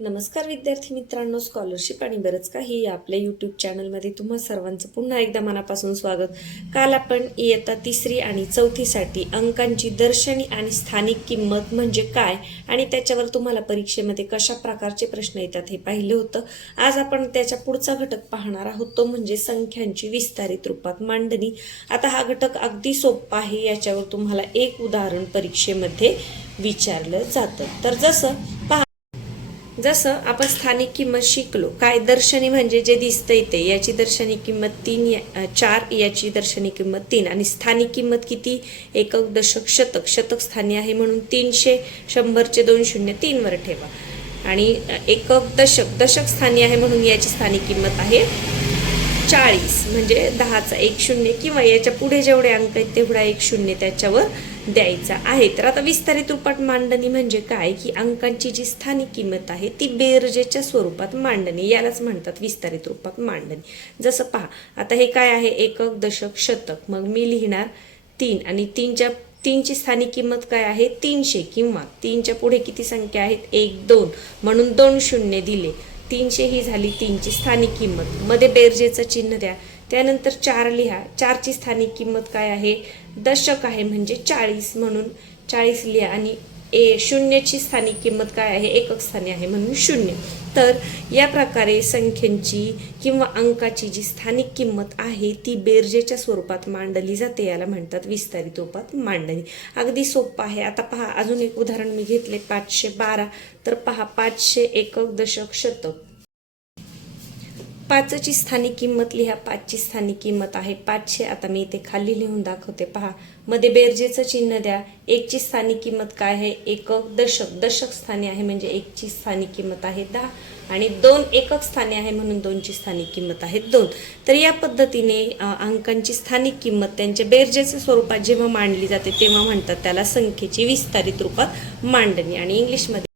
नमस्कार विद्यार्थी मित्रांनो, स्कॉलरशिप आणि बरंच काही या आपल्या यूट्यूब चॅनलमध्ये तुम्हा सर्वांचं पुन्हा एकदा मनापासून स्वागत. काल आपण इयत्ता 3री आणि 4थीसाठी अंकांची दर्शनी आणि स्थानिक किंमत म्हणजे काय आणि त्याच्यावर तुम्हाला परीक्षेमध्ये कशा प्रकारचे प्रश्न येतात हे पाहिलं होतं. आज आपण त्याच्या पुढचा घटक पाहणार आहोत, तो म्हणजे संख्यांची विस्तारित रूपात मांडणी. आता हा घटक अगदी सोपा आहे, याच्यावर तुम्हाला एक उदाहरण परीक्षेमध्ये विचारलं जातं. तर जसं आपण स्थानिक किंमत शिकलो, काय दर्शनी म्हणजे जे दिसतंय ते, याची दर्शनी किंमत 4, याची दर्शनी किंमत 3 आणि स्थानिक किंमत किती, एकक, दशक, शतक. शतक स्थानी आहे म्हणून 300, 100चे 2 शून्य 3 वर ठेवा. आणि एकक, दशक, दशक स्थानी आहे म्हणून याची स्थानिक किंमत आहे 40, म्हणजे 10चा 1 शून्य किंवा याच्या पुढे जेवढे अंक आहेत तेवढा 1 शून्य त्याच्यावर द्यायचा आहे. तर आता विस्तारित रूपात मांडणी म्हणजे काय, की अंकांची जी स्थानिक किंमत आहे ती बेरजेच्या स्वरूपात मांडणी, यालाच म्हणतात विस्तारित रूपात मांडणी. जसं पहा, आता हे काय आहे, एकक, दशक, शतक. मग मी लिहिणार 3 आणि 3ची स्थानिक किंमत काय आहे 300, किंवा 3च्या पुढे किती संख्या आहेत 1 2 म्हणून 2 शून्य दिले. 300 ही झाली 3ची स्थानिक किंमत. मध्ये बेरजेचं चिन्ह द्या. त्यानंतर 4 लिहा. 4ची स्थानिक किंमत काय आहे, दशक आहे म्हणजे 40 म्हणून 40 लिहा. आणि शून्यची स्थानिक किंमत काय आहे, एकक स्थानी आहे म्हणून 0. तर या प्रकारे संख्येची किंवा अंकाची जी स्थानिक किंमत आहे ती बेरजेच्या स्वरूपात मांडली जाते, याला म्हणतात विस्तारित रूपात मांडणी. अगदी सोपं आहे. आता पहा, अजून एक उदाहरण मी घेतले 512. तर पहा, 500 एकक, दशक, शतक. 5ची स्थानिक किंमत लिहा. 5ची स्थानिक किंमत आहे 500. आता मी इथे खाली लिहून दाखवते. पहा, मध्ये बेरजेचं चिन्ह द्या. 1ची स्थानिक किंमत काय आहे, एकक, दशक. दशक स्थानी आहे म्हणजे 1ची स्थानिक किंमत आहे 10 आणि 2 एकक स्थानी आहे म्हणून 2ची स्थानिक किंमत आहे 2. तर या पद्धतीने अंकांची स्थानिक किंमत त्यांच्या बेरजेच्या स्वरूपात जेव्हा मांडली जाते तेव्हा म्हणतात त्याला संख्येची विस्तारित रूपात मांडणी. आणि इंग्लिशमध्ये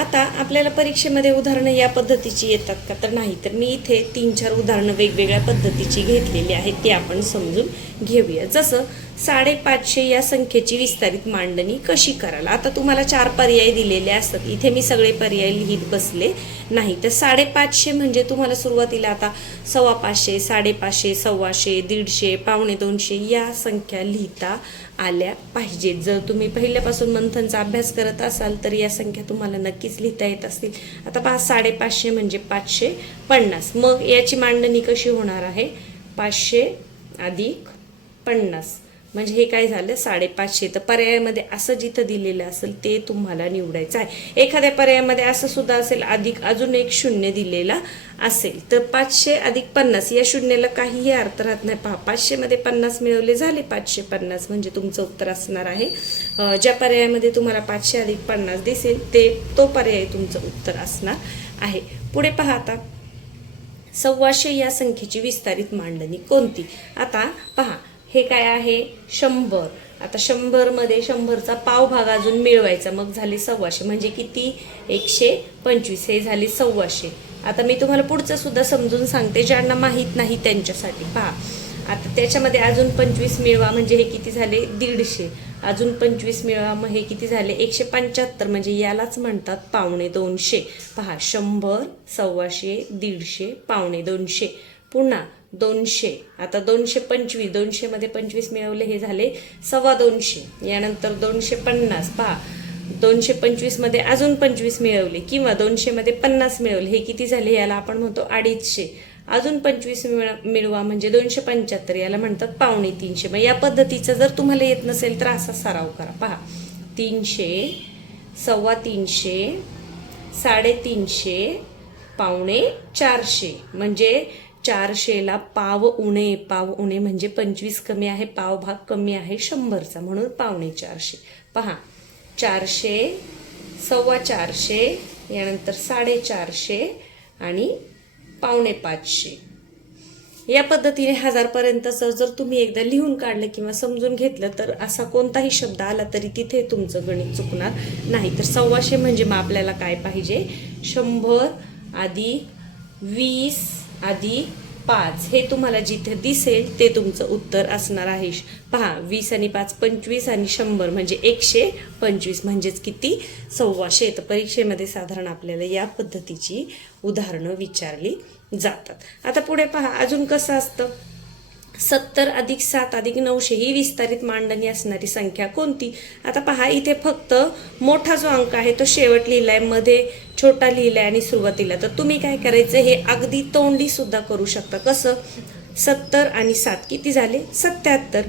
आता आपल्याला परीक्षेमध्ये उदाहरणं या पद्धतीची येतात का, तर नाही. तर मी इथे 3-4 उदाहरणं वेगवेगळ्या पद्धतीची घेतलेली आहेत, ते आपण समजून घेऊया. जसं 550 या संख्येची विस्तारित मांडणी कशी कराल. आता तुम्हाला 4 पर्याय दिलेले असतात, इथे मी सगळे पर्याय लिहित बसले नाही. तर 550 म्हणजे तुम्हाला सुरुवातीला आता 525, 550, 125, 150, 125 या संख्या लिहिता आल्या पाहिजेत. जर तुम्ही पहिल्यापासून मंथनचा अभ्यास करत असाल तर या संख्या तुम्हाला नक्कीच लिहिता येत असतील. आता पहा, 550 म्हणजे 550. मग याची मांडणी कशी होणार आहे, 500 अधिक 50 म्हणजे हे काय झालं 550. तर पर्यायामध्ये असं जिथं दिलेलं असेल ते तुम्हाला निवडायचं आहे. एखाद्या पर्यायामध्ये असं सुद्धा असेल, अधिक अजून एक शून्य दिलेला असेल. तर 500 अधिक 50 या शून्याला काहीही अर्थ राहत नाही. पहा, 500 मध्ये 50 मिळवले, झाले 550 म्हणजे तुमचं उत्तर असणार आहे. ज्या पर्यायामध्ये तुम्हाला 500 अधिक 50 दिसेल तो पर्याय तुमचं उत्तर असणार आहे. पुढे पहा, आता 125 या संख्येची विस्तारित मांडणी कोणती. आता पहा, हे काय आहे 100. आता 100 मध्ये 100चा पाव भाग अजून मिळवायचा, मग झाले 125 म्हणजे किती 125. हे झाले 125. आता मी तुम्हाला पुढचं सुद्धा समजून सांगते, ज्यांना माहीत नाही त्यांच्यासाठी. पहा, आता त्याच्यामध्ये अजून 25 मिळवा म्हणजे हे किती झाले 150. अजून 25 मिळवा मग हे किती झाले 175 म्हणजे यालाच म्हणतात 250. पहा, 100, 125, 150, 250. पुन्हा 200. आता 225, 200 मध्ये 25 मिळवले, हे झाले 225. यानंतर 250. पहा, 225 मध्ये अजून 25 मिळवले किंवा 200 मध्ये 50 मिळवले, हे किती झाले, याला आपण म्हणतो 250. अजून 25 मिळवा म्हणजे 275, याला म्हणतात 250. मग या पद्धतीचं जर तुम्हाला येत नसेल तर असा सराव करा. पहा, 300, 350, 350, 450 म्हणजे 400ला पाव उणे म्हणजे 25 कमी आहे, पाव भाग कमी आहे 100चा म्हणून 450. पहा, 400, 450, यानंतर 450 आणि 550. या पद्धतीने 1000 पर्यंतचं जर तुम्ही एकदा लिहून काढलं किंवा समजून घेतलं तर असा कोणताही शब्द आला तरी तिथे तुमचं गणित चुकणार नाही. तर 125 म्हणजे मग आपल्याला काय पाहिजे, 100 अधिक 20 अधिक 5 हे तुम्हाला जिथे दिसेल ते तुमचं उत्तर असणार आहे. पहा 20 आणि 5 25 आणि 100 म्हणजे 125 म्हणजेच किती 125. तर परीक्षेमध्ये साधारण आपल्याला या पद्धतीची उदाहरणं विचारली जातात. आता पुढे पहा अजून कसं असतं. 70 अधिक 7 अधिक 900 ही विस्तारित मांडणी असणारी संख्या कोणती. आता पहा इथे फक्त मोठा जो अंक आहे तो शेवट लिहिलाय, मध्ये छोटा लिहिलाय आणि सुरुवातीला. तर तुम्ही काय करायचं, हे अगदी तोंडी सुद्धा करू शकता. कसं, 70 आणि 7 किती झाले 77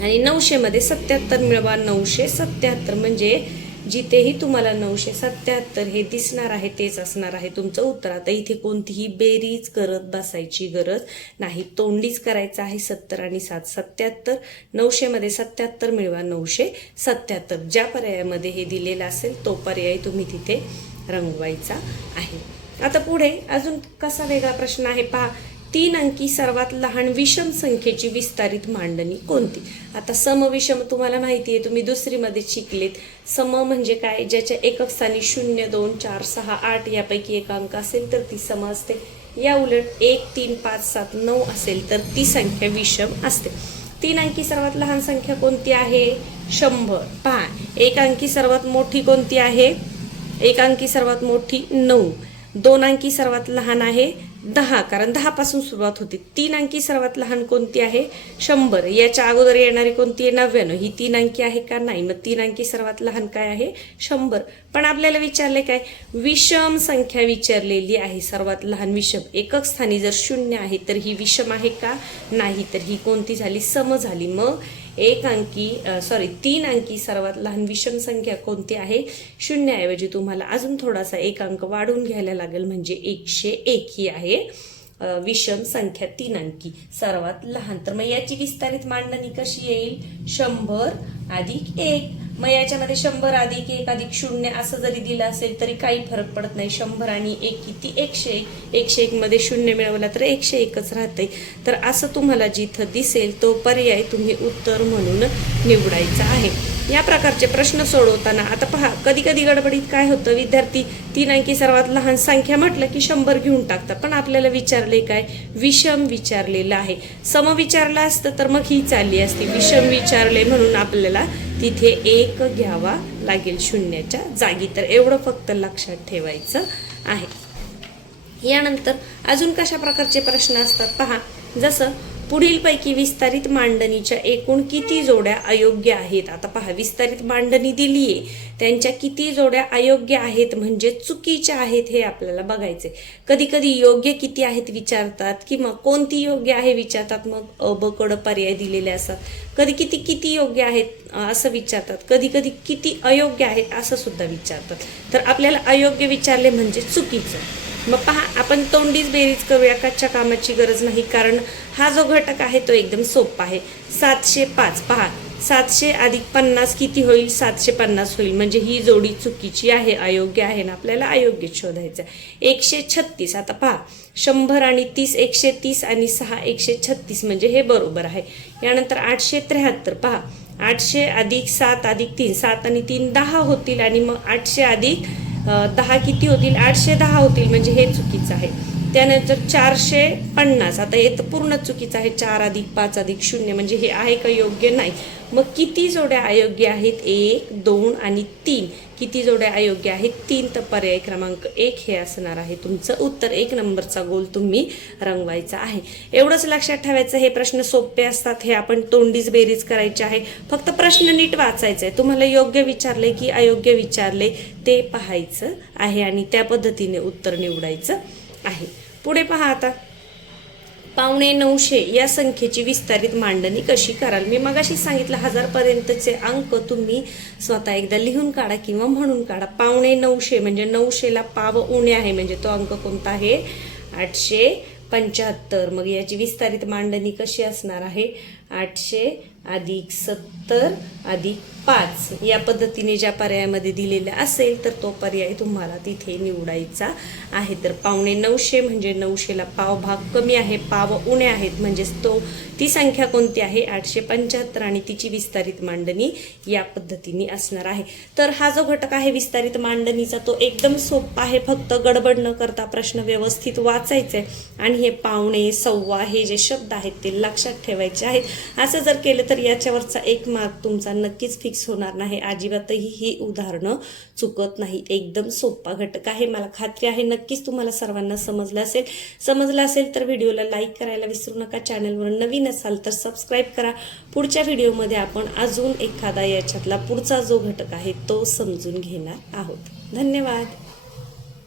आणि 900 मध्ये 77 मिळवा 977 म्हणजे जिथेही तुम्हाला 977 हे दिसणार आहे तेच असणार आहे तुमचं उत्तर. आता इथे कोणतीही बेरीज करत बसायची गरज नाही, तोंडीच करायचं आहे. 70 आणि 7 77, 900 मध्ये 77 मिळवा 977. ज्या पर्यायामध्ये हे दिलेलं असेल तो पर्याय तुम्ही तिथे रंगवायचा आहे. आता पुढे अजून कसा वेगळा प्रश्न आहे पहा. 3 अंकी सर्वात लहान विषम संख्येची विस्तारित मांडणी कोणती. आता सम विषम तुम्हाला माहिती आहे, तुम्ही दुसरीमध्ये शिकलेत. सम म्हणजे काय, ज्याच्या एकक स्थानी 0 2 4 6 8 यापैकी एक अंक असेल तर ती सम असते. या उलट 1 3 5 7 9 असेल तर ती संख्या विषम असते. 3 अंकी सर्वात लहान संख्या कोणती आहे 100. पहा एक अंकी सर्वात मोठी कोणती आहे, एक अंकी सर्वात मोठी 9. 2 अंकी सर्वात लहान आहे 10, कारण 10 पासून सुरुवात होती. 3 अंकी सर्वात लहान कोणती आहे 100. याच्या अगोदर येणारी कोणती आहे 99. ही 3 अंकी आहे का, नाही. मग 3 अंकी सर्वात लहान काय आहे 100. पण आपल्याला विचारले काय, विषम संख्या विचारलेली आहे. सर्वात लहान विषम, एकक स्थानी जर 0 आहे तर ही विषम आहे का, नाही. तर ही कोणती झाली, सम झाली. मग 3 अंकी सर्वात लहान विषम संख्या कोणती आहे 0 ऐवजी तुम्हाला अजून थोडासा एक अंक वाढून घ्यायला लागेल म्हणजे 101 ही आहे विषम संख्या 3 अंकी सर्वात लहान. तर मग याची विस्तारित मांडणी कशी येईल 100 अधिक 1. मग याच्यामध्ये 100 अधिक 1 अधिक 0 असं जरी दिलं असेल तरी काही फरक पडत नाही. 100 आणि 1 किती 101. 101 मध्ये 0 मिळवला तर 101च राहते. तर असं तुम्हाला जिथं दिसेल तो पर्याय तुम्ही उत्तर म्हणून निवडायचा आहे. या प्रकारचे प्रश्न सोडवताना आता पहा, कधी कधी गडबडीत काय होतं, विद्यार्थी 3 अंकी सर्वात लहान संख्या म्हटलं की 100 घेऊन टाकतात. पण आपल्याला विचारले काय, विषम विचारलेलं आहे. सम विचारलं असतं तर मग ही चालली असती. विषम विचारले म्हणून आपल्याला तिथे 1 घ्यावा लागेल 0च्या जागी. तर एवढं फक्त लक्षात ठेवायचं आहे. यानंतर अजून कशा प्रकारचे प्रश्न असतात पहा. जसं पुढीलपैकी विस्तारित मांडणीच्या एकूण किती जोड्या अयोग्य आहेत. आता पहा, विस्तारित मांडणी दिली आहे, त्यांच्या किती जोड्या अयोग्य आहेत म्हणजे चुकीच्या आहेत हे आपल्याला बघायचे. कधी कधी योग्य किती आहेत विचारतात किंवा कोणती योग्य आहे विचारतात. मग अ ब क ड पर्याय दिलेले असतात. कधी किती योग्य आहेत असं विचारतात. कधी कधी किती अयोग्य आहेत असं सुद्धा विचारतात. तर आपल्याला अयोग्य विचारले म्हणजे चुकीचं. मग पहा, आपण तोंडीच बेरीज करूया, कच्च्या कामाची गरज नाही, कारण हा जो घटक आहे तो एकदम सोपा आहे. 705 पहा, 700 अधिक 50 किती होईल 750 होईल. म्हणजे ही जोडी चुकीची आहे, अयोग्य आहे ना, आपल्याला अयोग्य शोधायचं. 136 आता पहा, 100 आणि 30 130 आणि 6 136 म्हणजे हे बरोबर आहे. यानंतर 873 पहा, 800 अधिक 7 अधिक 3 7 आणि 3 10 होतील आणि मग 800 अधिक 10 किती होतील 810 होतील म्हणजे हे चुकीचं आहे. त्यानंतर 450 आता हे तर पूर्ण चुकीचं आहे. 4 अधिक 5 अधिक 0 म्हणजे हे आहे का योग्य, नाही. मग किती जोड्या अयोग्य आहेत 1 2 आणि 3. किती जोड्या अयोग्य आहेत 3. तर पर्याय क्रमांक 1 हे असणार आहे तुमचं उत्तर. 1 नंबरचा गोल तुम्ही रंगवायचा आहे. एवढंच लक्षात ठेवायचं, हे प्रश्न सोपे असतात. हे आपण तोंडीच बेरीज करायचे आहे. फक्त प्रश्न नीट वाचायचा आहे. तुम्हाला योग्य विचारले की अयोग्य विचारले ते पाहायचं आहे आणि त्या पद्धतीने उत्तर निवडायचं आहे. पुढे पहा आता, 950 या संख्येची विस्तारित मांडणी कशी कराल. मी मगाशी सांगितलं 1000 पर्यंतचे अंक तुम्ही स्वतः एकदा लिहून काढा किंवा म्हणून काढा. 950 म्हणजे 900ला पाव उणे आहे म्हणजे तो अंक कोणता आहे 875. मग याची विस्तारित मांडणी कशी असणार आहे 800 अधिक 70 अधिक 5 या पद्धतीने ज्या पर्यायामध्ये दिलेल्या असेल तर तो पर्याय तुम्हाला तिथे निवडायचा आहे. तर 9:45 म्हणजे 900ला पाव भाग कमी आहे, पाव उणे आहेत, म्हणजेच ती संख्या कोणती आहे 875 आणि तिची विस्तारित मांडणी या पद्धतीने असणार आहे. तर हा जो घटक आहे विस्तारित मांडणीचा तो एकदम सोपा आहे. फक्त गडबड न करता प्रश्न व्यवस्थित वाचायचे आणि हे पावणे, सव्वा हे जे शब्द आहेत ते लक्षात ठेवायचे आहेत. असं जर केलं तर याच्यावरचा 1 मार्क तुमचा नक्कीच फिक्स होणार नाही. अजिबातही ही उदाहरणं चुकत नाहीत. एकदम सोपा घटक आहे. मला खात्री आहे नक्कीच तुम्हाला सर्वांना समजलं असेल तर व्हिडिओला लाईक करायला विसरू नका. चॅनलवर नवीन असाल तर सबस्क्राईब करा. पुढच्या व्हिडिओमध्ये आपण अजून एखादा याच्यातला पुढचा जो घटक आहे तो समजून घेणार आहोत. धन्यवाद.